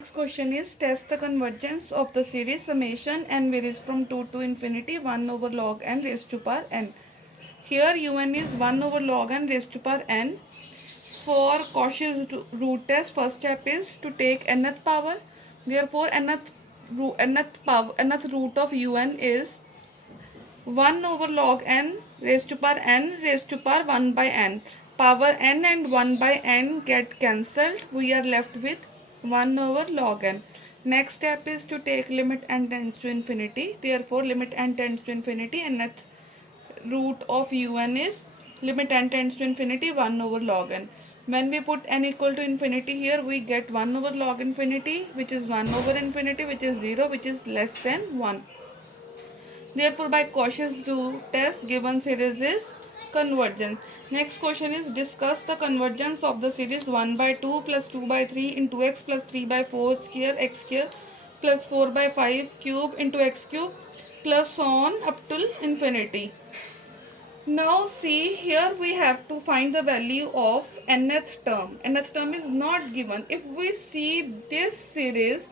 Next question is test the convergence of the series summation n varies from 2 to infinity 1 over log n raised to power n. Here un is 1 over log n raised to power n. For Cauchy's root test, first step is to take nth power. Therefore, nth root of un is 1 over log n raised to power n raised to power 1 by n. Power n and 1 by n get cancelled. We are left with 1 over log n. Next step is to take limit n tends to infinity. Therefore, limit n tends to infinity, nth root of un is limit n tends to infinity 1 over log n. When we put n equal to infinity here, we get 1 over log infinity, which is 1 over infinity, which is 0, which is less than 1. Therefore, by Cauchy's rule test, given series is convergent. Next question is discuss the convergence of the series 1 by 2 plus 2 by 3 into x plus 3 by 4 square x square plus 4 by 5 cube into x cube plus so on up till infinity. Now see, here we have to find the value of nth term. Nth term is not given. If we see this series,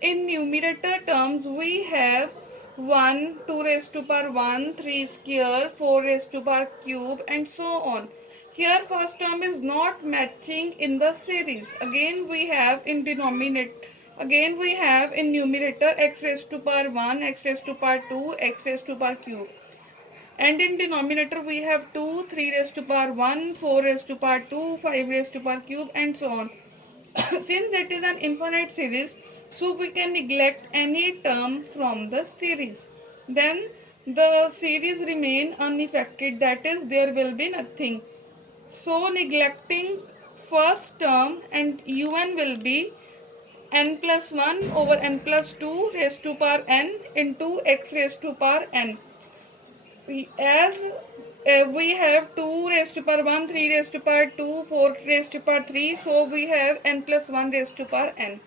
in numerator terms we have 1, 2 raised to power 1, 3 square, 4 raised to power cube and so on. Here first term is not matching in the series. Again we have in numerator x raised to power 1, x raised to power 2, x raised to power cube. And in denominator we have 2, 3 raised to power 1, 4 raised to power 2, 5 raised to power cube and so on. Since it is an infinite series, so we can neglect any term from the series. Then the series remain unaffected, that is there will be nothing. So neglecting first term and un will be n plus 1 over n plus 2 raised to power n into x raised to power n. As we have 2 raised to power 1, 3 raised to power 2, 4 raised to power 3, so we have n plus 1 raised to power n.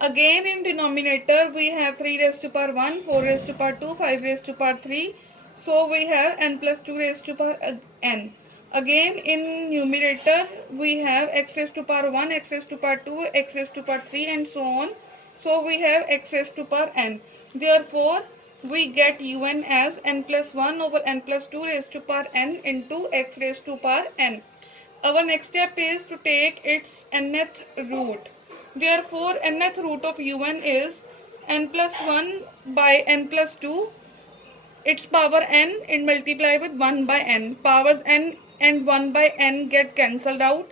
Again in denominator we have 3 raised to power 1, 4 raised to power 2, 5 raised to power 3, so we have n plus 2 raised to power n. Again in numerator we have x raised to power 1, x raised to power 2, x raised to power 3 and so on, so we have x raised to power n. Therefore we get un as n plus 1 over n plus 2 raised to power n into x raised to power n. Our next step is to take its nth root. Therefore, nth root of un is n plus 1 by n plus 2. Its power n and multiply with 1 by n. Powers n and 1 by n get cancelled out.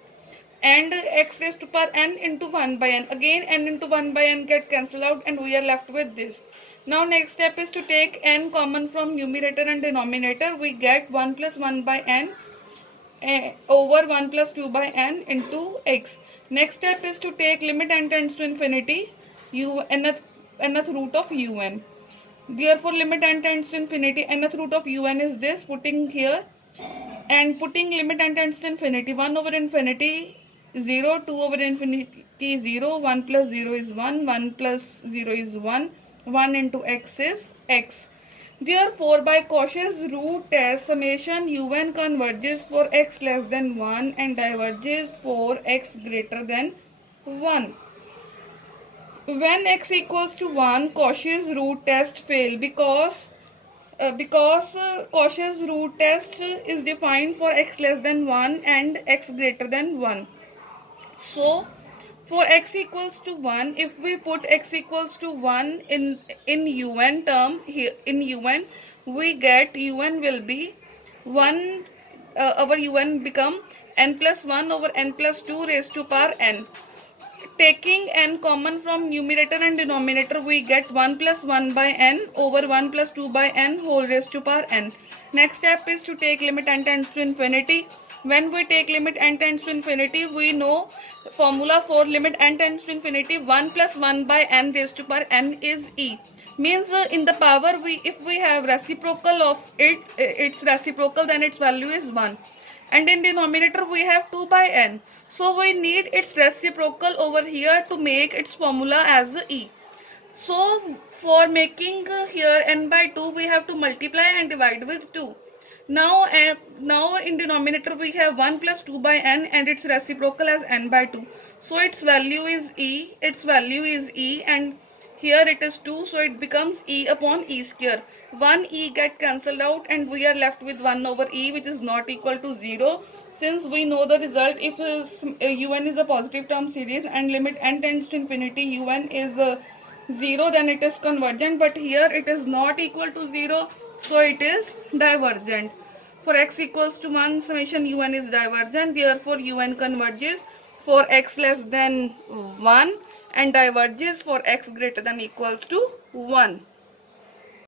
And x raised to power n into 1 by n. Again n into 1 by n get cancelled out and we are left with this. Now next step is to take n common from numerator and denominator. We get 1 plus 1 by n over 1 plus 2 by n into x. Next step is to take limit n tends to infinity nth root of un. Therefore limit n tends to infinity, nth root of un is this, putting here and putting limit n tends to infinity, 1 over infinity 0, 2 over infinity 0, 1 plus 0 is 1, 1 plus 0 is 1, 1 into x is x. Therefore, by Cauchy's root test, summation un converges for x less than 1 and diverges for x greater than 1. When x equals to 1, Cauchy's root test fail because Cauchy's root test is defined for x less than 1 and x greater than 1. So, for x equals to 1, if we put x equals to 1 in un term, here in un, we get un will be 1, our un become n plus 1 over n plus 2 raised to power n. Taking n common from numerator and denominator, we get 1 plus 1 by n over 1 plus 2 by n whole raised to power n. Next step is to take limit n tends to infinity. When we take limit n tends to infinity, we know formula for limit n tends to infinity, 1 plus 1 by n raised to power n is e. Means in the power, if we have reciprocal of its reciprocal, then its value is 1. And in denominator we have 2 by n. So we need its reciprocal over here to make its formula as e. So for making here n by 2, we have to multiply and divide with 2. Now in denominator we have 1 plus 2 by n and its reciprocal as n by 2. So its value is e, and here it is 2, so it becomes e upon e square. 1 e get cancelled out and we are left with 1 over e, which is not equal to 0. Since we know the result, if un is a positive term series and limit n tends to infinity, un is 0, then it is convergent, but here it is not equal to 0, so it is divergent. For x equals to 1, summation un is divergent, therefore un converges for x less than 1 and diverges for x greater than equals to 1.